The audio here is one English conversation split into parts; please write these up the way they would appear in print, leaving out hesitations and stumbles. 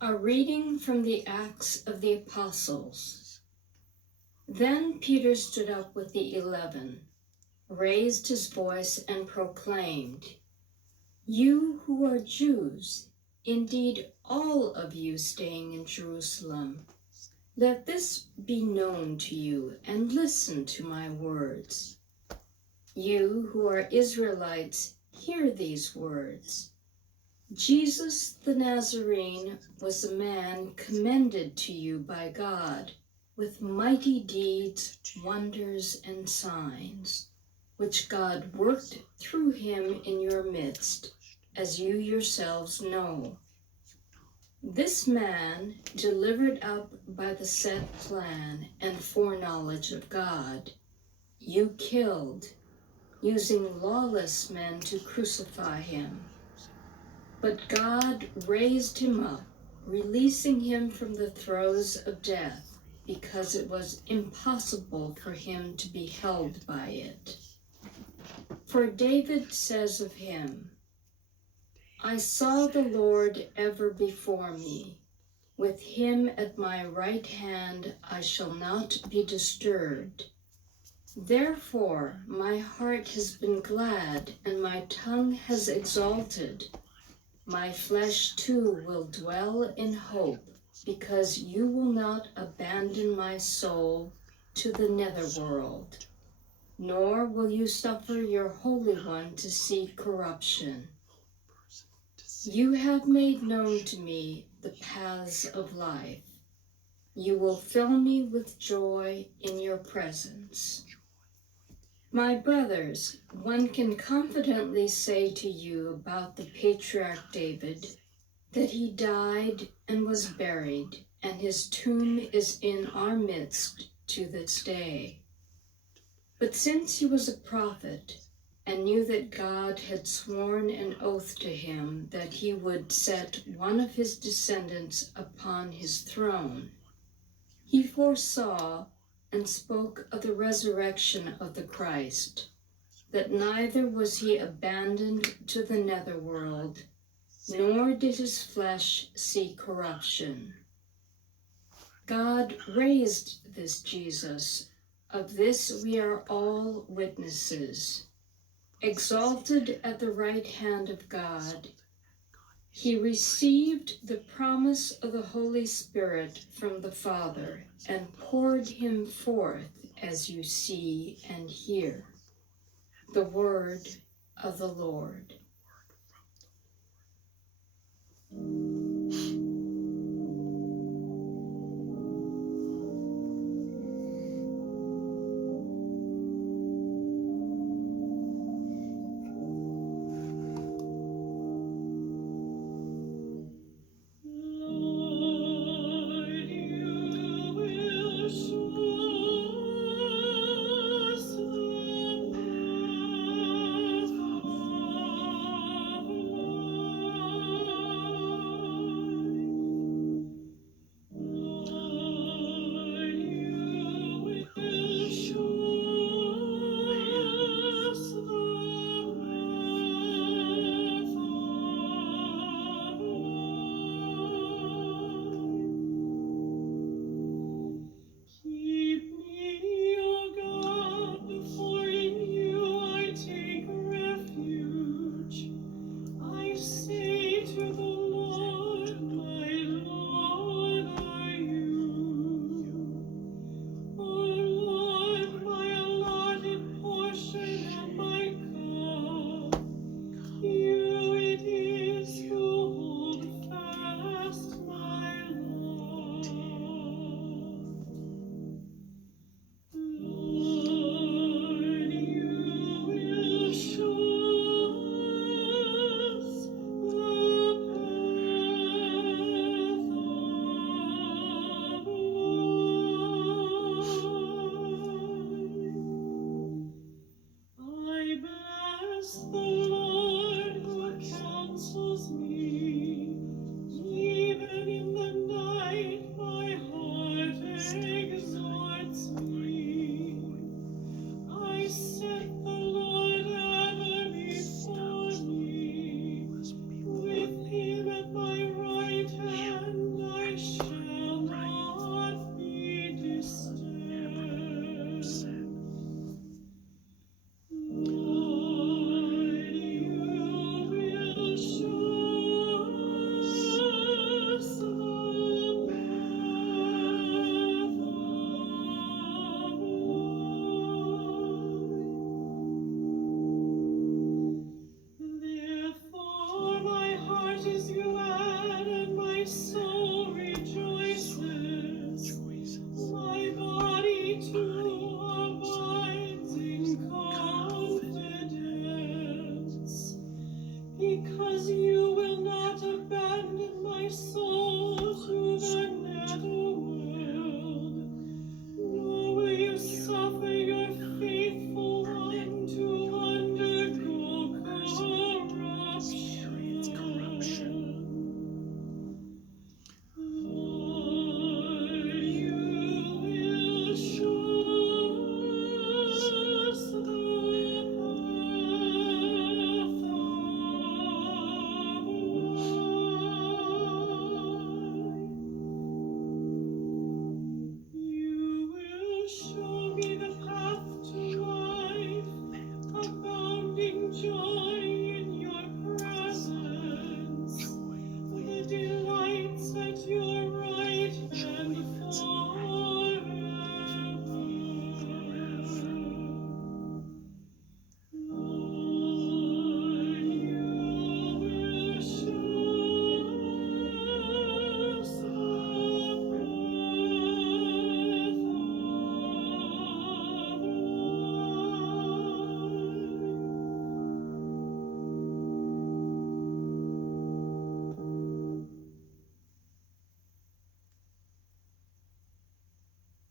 A reading from the Acts of the Apostles. Then Peter stood up with the 11, raised his voice and proclaimed, "You who are Jews, indeed all of you staying in Jerusalem, let this be known to you and listen to my words. You who are Israelites, hear these words. Jesus the Nazarene was a man commended to you by God with mighty deeds, wonders, and signs, which God worked through him in your midst, as you yourselves know. This man, delivered up by the set plan and foreknowledge of God, you killed, using lawless men to crucify him. But God raised him up, releasing him from the throes of death, because it was impossible for him to be held by it. For David says of him, 'I saw the Lord ever before me. With him at my right hand I shall not be disturbed. Therefore my heart has been glad, and my tongue has exalted. My flesh too will dwell in hope, because you will not abandon my soul to the netherworld, nor will you suffer your Holy One to see corruption. You have made known to me the paths of life. You will fill me with joy in your presence. My brothers, one can confidently say to you about the patriarch David that he died and was buried, and his tomb is in our midst to this day. But since he was a prophet and knew that God had sworn an oath to him that he would set one of his descendants upon his throne, he foresaw and spoke of the resurrection of the Christ, that neither was he abandoned to the netherworld, nor did his flesh see corruption. God raised this Jesus. Of this we are all witnesses. Exalted at the right hand of God, he received the promise of the Holy Spirit from the Father and poured him forth, as you see and hear. The word of the Lord.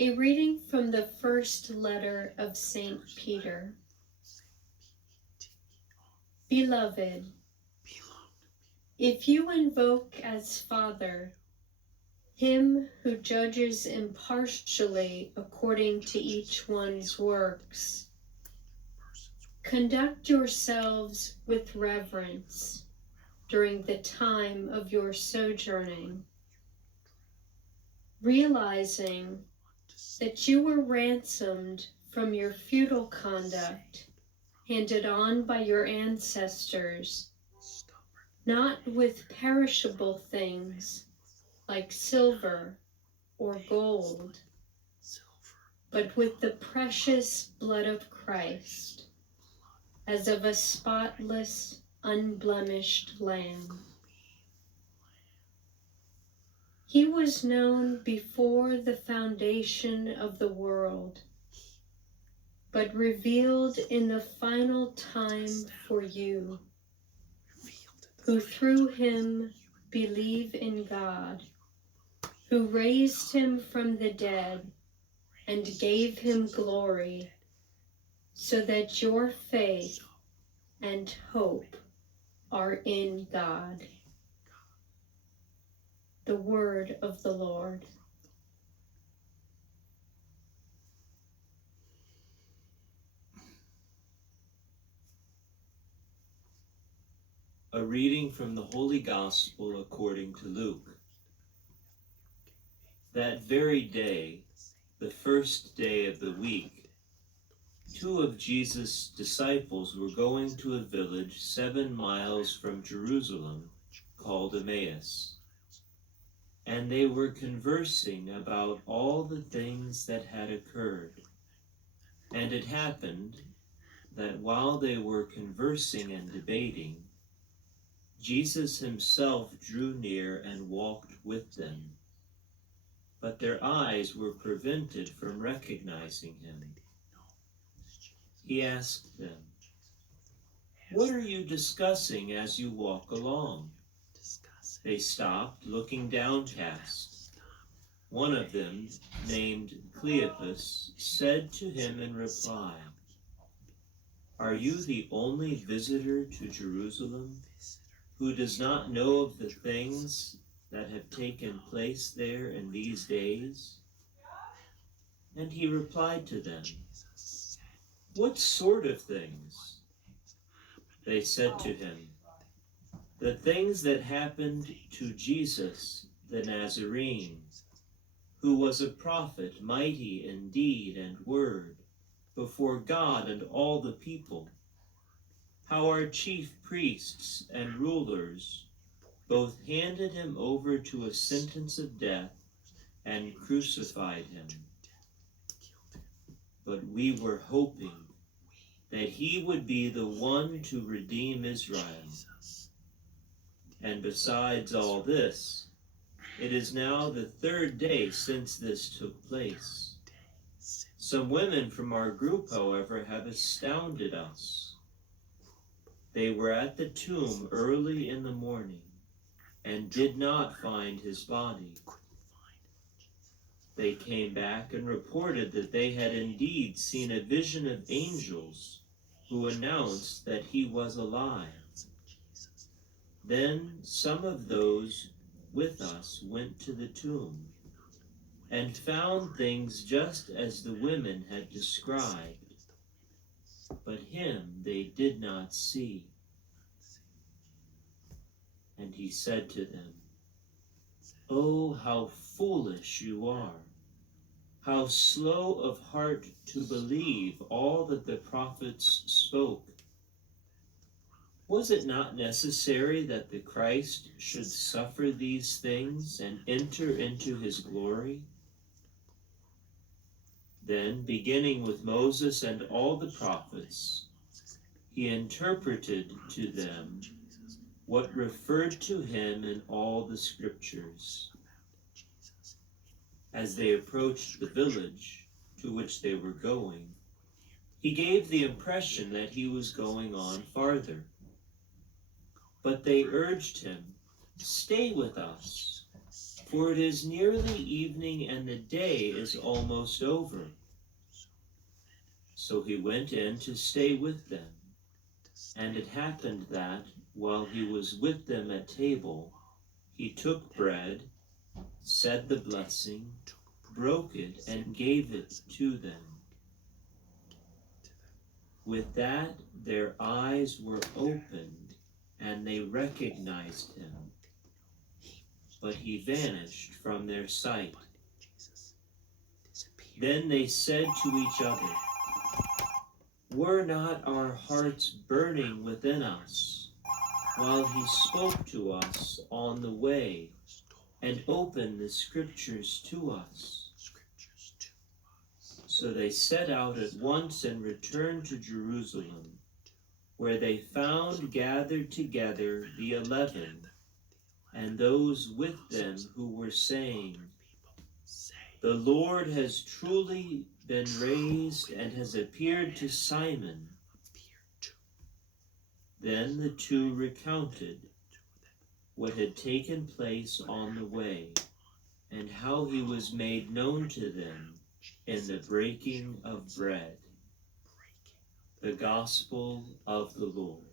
A reading from the first letter of St. Peter. Beloved, if you invoke as Father him who judges impartially according to each one's works, conduct yourselves with reverence during the time of your sojourning, realizing that you were ransomed from your futile conduct handed on by your ancestors, not with perishable things like silver or gold, but with the precious blood of Christ, as of a spotless, unblemished lamb. He was known before the foundation of the world, but revealed in the final time for you, who through him believe in God, who raised him from the dead and gave him glory, so that your faith and hope are in God. The word of the Lord. A reading from the Holy Gospel according to Luke. That very day, the first day of the week, 2 of Jesus' disciples were going to a village 7 miles from Jerusalem called Emmaus. And they were conversing about all the things that had occurred. And it happened that while they were conversing and debating, Jesus himself drew near and walked with them. But their eyes were prevented from recognizing him. He asked them, "What are you discussing as you walk along?" They stopped, looking downcast. One of them, named Cleopas, said to him in reply, "Are you the only visitor to Jerusalem who does not know of the things that have taken place there in these days?" And he replied to them, "What sort of things?" They said to him, "The things that happened to Jesus the Nazarene, who was a prophet, mighty in deed and word, before God and all the people, how our chief priests and rulers both handed him over to a sentence of death and crucified him. But we were hoping that he would be the one to redeem Israel. And besides all this, it is now the 3rd day since this took place. Some women from our group, however, have astounded us. They were at the tomb early in the morning and did not find his body. They came back and reported that they had indeed seen a vision of angels who announced that he was alive. Then some of those with us went to the tomb and found things just as the women had described, but him they did not see. And he said to them, "Oh, how foolish you are! How slow of heart to believe all that the prophets spoke! Was it not necessary that the Christ should suffer these things and enter into his glory?" Then, beginning with Moses and all the prophets, he interpreted to them what referred to him in all the scriptures. As they approached the village to which they were going, he gave the impression that he was going on farther. But they urged him, "Stay with us. for it is nearly evening and the day is almost over. So he went in to stay with them. And it happened that, while he was with them at table, he took bread, said the blessing, broke it, and gave it to them. With that, their eyes were opened, and they recognized him. But he vanished from their sight. Then they said to each other, "Were not our hearts burning within us while he spoke to us on the way and opened the scriptures to us?" So they set out at once and returned to Jerusalem, where they found gathered together the 11 and those with them who were saying, "The Lord has truly been raised and has appeared to Simon." Then the two recounted what had taken place on the way, and how he was made known to them in the breaking of bread. The Gospel of the Lord.